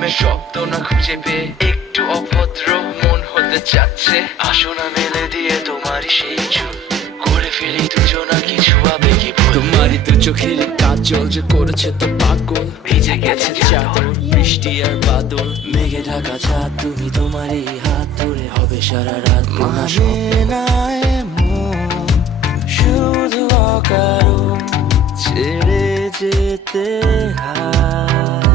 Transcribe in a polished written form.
প্রেমের শব্দ না খুঁজে পেয়ে একটু অভদ্র মন হতে চাচ্ছে। আসো না মেলে দিয়ে তোমারই সেই চুল, করে ফেলি দুজনা কিছু আবেগী ভুল। তোমারই দু চোখের কাজল যে করেছে তো পাগল, ভিজে গেছে চাদর বৃষ্টি আর বাদল। মেঘে ঢাকা চাঁদ তুমি তোমারই হাত ধরে হবে সারা রাত। মানে না এমন শুধু অকারণ ছেড়ে যেতে হয়।